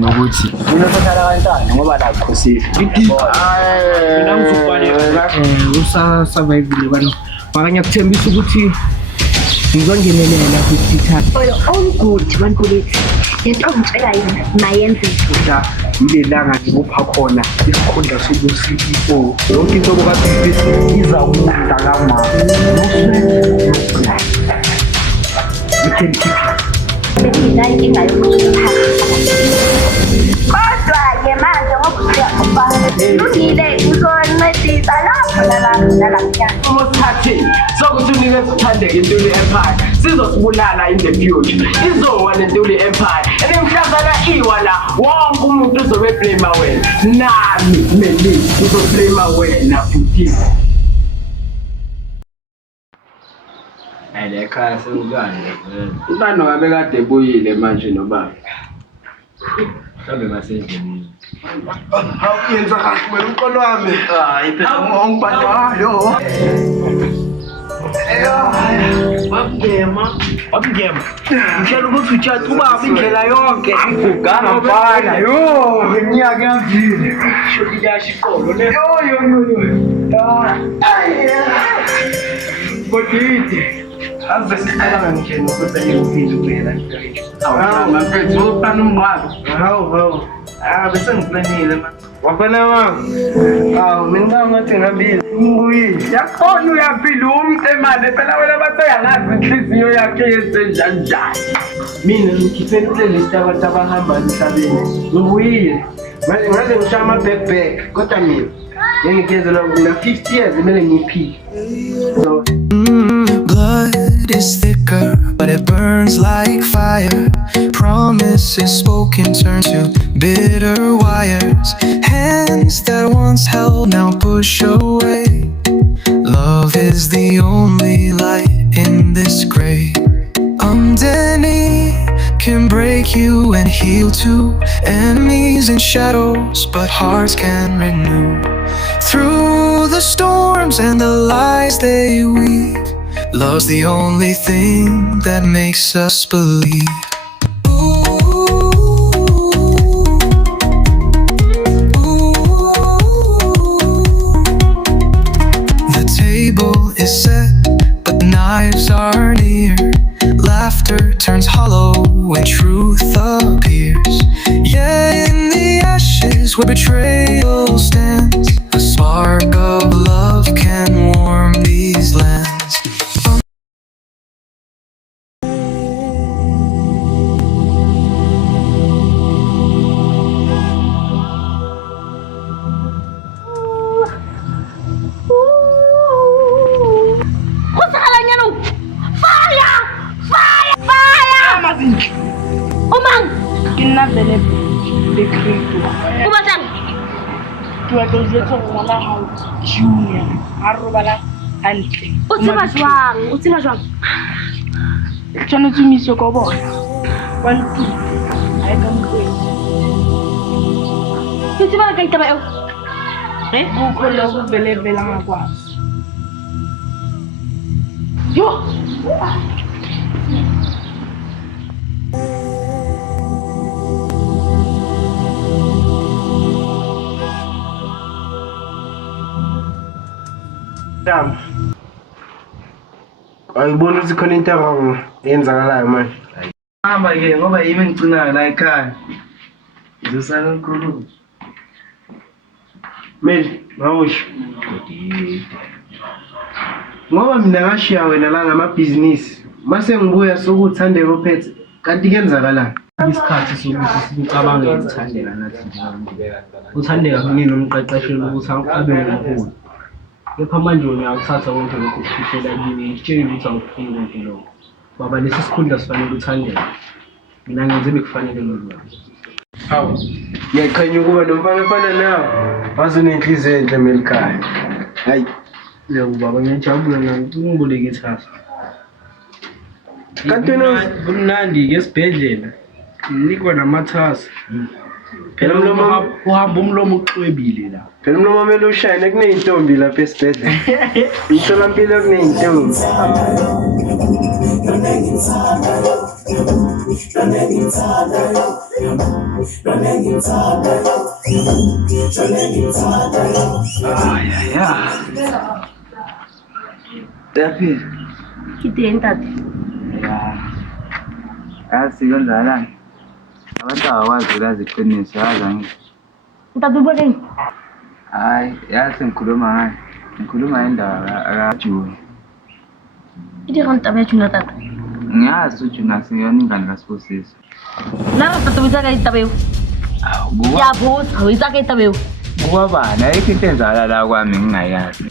nokuthi Unosakhala kanjani ngoba la kukhosile. mina ngizobhaleka usasurvive bani makanya kuthembisa ukuthi ngizongenelela ku-digital For your own good, Mankulithi. Lento ongitshela yona mayenze la ile langa ngikupha khona isikhundla sobu-CEO yonke into obukade izawunda kama you can keep it. mina inkinga yokuthi kodwa-ke manje ngoba usiyakufana lungile uzoncedisa lapho nalapha Umothathe sokuthi unikeze uthandeke intuli empire sizosibulala in the future izowa lentuli empire and imhlazana iwa la wonke umuntu uzobe blame wena nami meli uzoblame wena futhi Ekhaya sengikanje ubani ngabe kade ebuyile manje nobaba mhlawumbe masendleleni. Yenza kahle wena umqondo wami. Hayi phela Ongibhadayo. wabungema ngihlela ukuthi utshatha ubaba indlela yonke Ugana mfana. Yo, iminyaka yavile. shoti yasho iqolo le Kodide. ave sicabanga nje nokuthi ngikuphinde kuphela mafethu uphana umngqwabo hawu bese ngiplanile man Wafana wami. mina ngathi ngabili Ngiyile. yakhona uyaphila umtemane phela wena baseyangazi inhliziyo yakhe yesenjanjani mina ngikhiphela playlist abantu abahamba emhlabeni ngibuyile manje ngaze ngishaye ama-backback kodwa mina ngengigezela na 50 years kumele ngiyiphile so Blood is thicker, but it burns like fire. Promises spoken turn to bitter wires. Hands that once held now push away. Love is the only light in this gray. Underneath can break you and heal too. Enemies and shadows, but hearts can renew. Through the storms and the lies they weave, love's the only thing that makes us believe. The table is set, but the knives are near. Laughter turns hollow when truth appears. Yeah, in the ashes where betrayal stands, a spark of love can warm these lands. Kusakhalanya no fire Amazinhle. umang Ke nna vele le crypto. o batlang Ke batla ho jwetsa hore ngwana hao Junior a robala hantle. o tseba jwang Tshwanetse o mo ise ko bona. Wa ntuka. Ha e ka motlweng. ke tseba ka itaba eo Go khole go vele ngakwazi. Yo! Dam. Ayibona ukuthi khona into wrong eyenzakalayo manje. hamba ke ngoba yimi ngicinayo la ekhaya ngizosala ngikhuluma Meli, ngawusho. Ngoba mina ngashiya wena la ngamabhizinisi. Mase ngibuya sokuthandeka ophethe. Kanti kenzakalani? isikhathi sokuthi sicabange ukuthandeka nathi njengamuntu uthandeka kunini umqeqeshela ukuthi abe nomholi kepha manje wena uyakuthatha konke lokho ukufihlela kimi ngitshela ukuthi awufuni konke lokho baba lesi sikhundla sifanele uthandeka mina ngenze bekufanele lokho Hawu. Ngiyakhanya ukuba nomfana ofana nawe. Wazi unenhliziyo enhle Melikhaya. Hayi. yebo baba ngiyajabula nami ungiboleke ithatha Kanti wena kumnandi ke esibhedlela nikwa namathasa Phela umlomo uhamba umlomo uqwebile la. phela umlomo mele ushayine kuneyintombi lapha esibhedlela. Umtholampilo kuneyintombi. Tapi Ke teng ntate. ya yazi kanjani abantu abakwazi ukulazi iqiniso yazi angithi Ntate o boneng? hayi yazi ngikhuluma indaba akaJuni Ke dirang taba ya Juna ntate. ngiyazi uJunas yona ingane kaSibusiso Na ntate o itsa ka taba eo? Ya botsa o itsa ka taba eo? kubabani ayikho into enzakala la kwami ngingayazi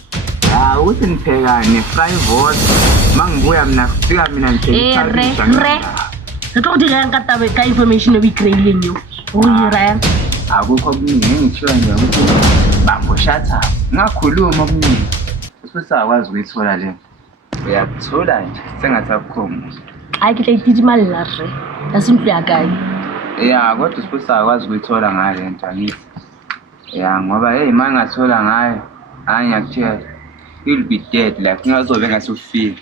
ukuthi nipheka ne-fry water mangibuya mina kufika mina Re. Re tlo go dirang ka taba ka information e o ikreileng eo. O dirang? akukho okuningi engithiwa nje ukuthi bamboshatha ngakhuluma okuningi usisakwazi ukuyithola le uyakuthola nje sengathi akukhomo Ai ke tla itidimalla re. Ya se ntlo ya kae? ya kodwa usisakwazi ukuyithola ngale nto angithi ya ngoba hey mangathola ngayo hayi ngiyakutshela you'll be dead like ngingazobe ngasufika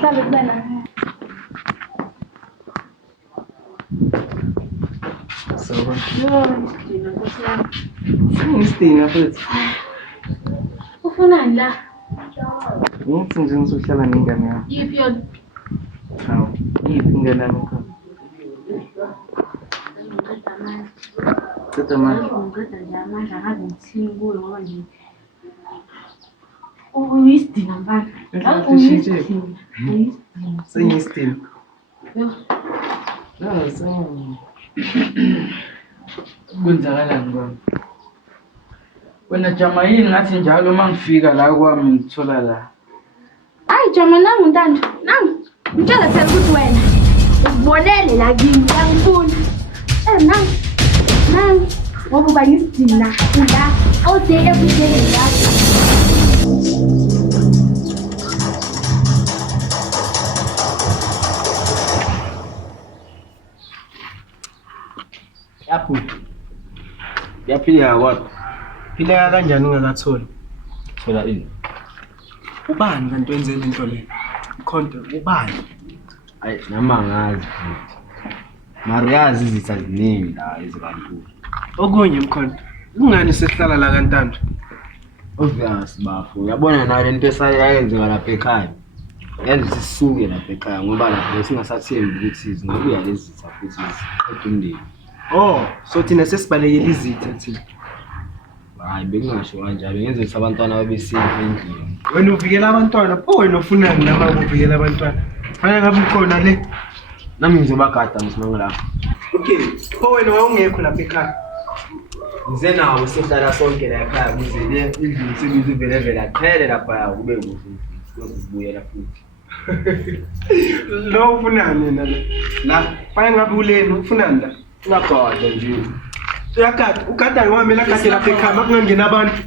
Sabe bana. Sawa. Singistina futhi. Ufunani la? Ngithi nje ngizohlala nengane yami. Yiphi yona? Hawu, yiphi ingane yami khona? Qeda manje. Ngiceda nje amandla akaze ngithini kuyo ngoba nje uyisidina mfana. Ngathi ushintshile. Sengistina. No, sengistina. Kwenzakalani kwami? Wena jama yini ngathi njalo mangifika la kwami ngithola la. Hayi jama nangu ntando. Nangu. Ngitshela phela ukuthi wena usibonele la kimi uyangifuna. Nangu. Nangu. Ngoba uba ngisidina ula all day every day la. Yaphila wapi? Phila kanjani ungakatholi? Thola ini? Ubani kanti wenze lento le? Khonto ubani? Ayi nama ngazi futhi. Mariyazi izitha ziningi la ezibantu. Okunye mkhonto. Kungani sesihlala la kantando? Obvious bafo. Uyabona na lento esayenza lapha ekhaya. Yenza sisuke lapha ekhaya ngoba lapho singasathembi ukuthi zingabuya lezi zitha futhi ziqedwe umndeni. Oh, so thina sesibalekile izitha thina. Hayi bekungasho kanjalo ngenze ukuthi abantwana babesafe endlini. Wena uvikela abantwana, pho wena ufunani nama ukuvikela abantwana? Fanele ngabe ukhona le. Nami ngizobagada msimanga lapha. Okay, pho wena wawungekho lapha ekhaya. Ngize nawo sihlala sonke la ekhaya kuze le indlu sibize vele aqhele lapha kube kuhle ukubuyela futhi. Lo ufunani yena le? La, fanele ngabe uleni ufunani la? Ungagada nje. Uyagada, ugada ngwami la kade lapha ekhaya makungena abantu.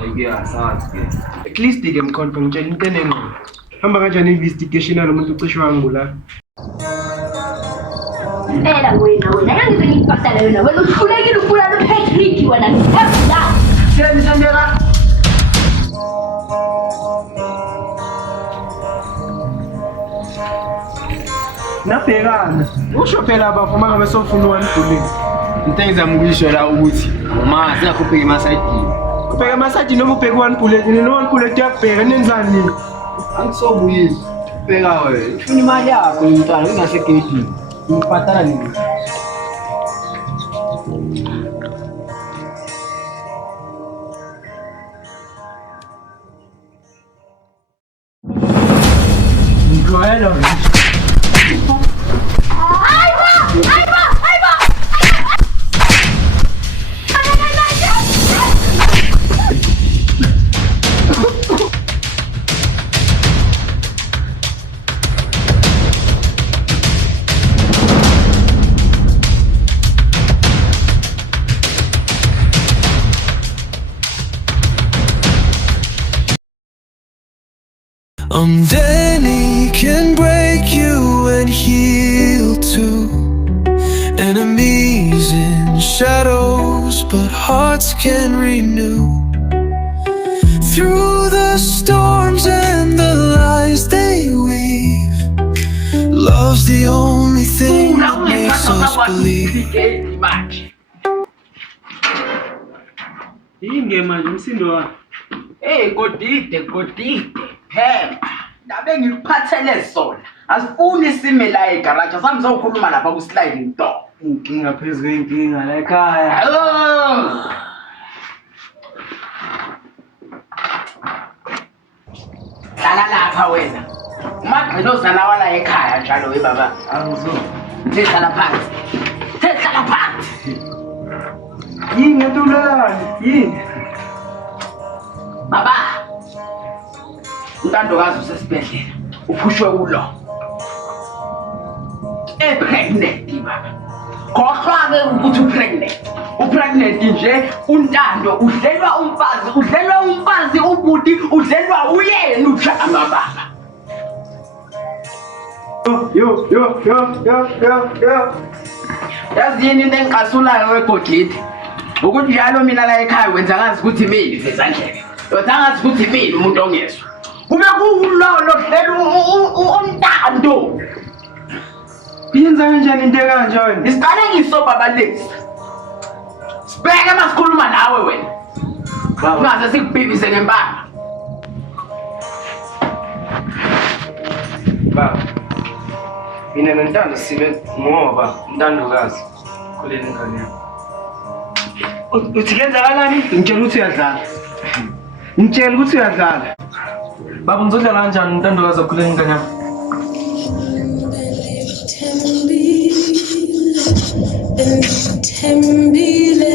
Ayike asazi ke. At least ke mkhonto ngitshela into enengqondo. Hamba kanjani investigation yalomuntu ucishwe wangu la? Ela wena yangize ngikubhatala yona wena uhlulekile ufuna lo Patrick wena ngithanda. Siyandisandela. Nabhekana. Usho phela abafuma ngabe sofuna uwanibhulisa. Into engizamukisho la ukuthi uma siyakhupha emasayidini. Ubheka amasayidi noma ubheka uwanibhuleti nina uwanibhuleti uyabheka nenzani nini? Angisobuyisa. Bheka wena. Ufuna imali yakho mntwana ungasegedini. Ngibhatala nini? Ngijwayela nje. Danny can break you and heal too. Enemies in shadows, but hearts can renew. Through the storms and the lies they weave, love's the only thing that makes us believe. Yinge manje umsindo wa. Hey kodide phela. Ndabe ngiphathele sona. Asifuni sime la egarage. Sami sokhuluma lapha ku sliding door. Inkinga phezulu kwenkinga la ekhaya. Hlala lapha wena. Umagqino uzala wala ekhaya njalo we baba. Angizwa. Hlala phansi. Hlala phansi. Yinge ntulelani? Yinge. Baba. Untandokazi usesibhedlela. Uphushwe kulo. Pregnant baba. Khohlwa-ke ukuthi upregnant nje untando udlelwa umfazi ubuti udlelwa uyena uJama baba. Yo. Yazi yini into engiqasulayo wegodlidi? Ukuthi njalo mina la ekhaya wenza ngazi ukuthi imini vezandleke. Wenza ngazi ukuthi imini umuntu ongezwa. Kube kulolo hlelo untando. Yenza kanjani into ekanje wena? Isiqale ngisoba balesi. Sibheke masikhuluma nawe wena. Ungaze sikubhibise ngempama. Baba. Mina nontando sibe ngoba untandokazi kuleni ngane yami. Uthi kenzakalani? Ngitshela ukuthi uyadlala. Baba ngizodlala kanjani untandokazi okhuleni ngane yami? Tembile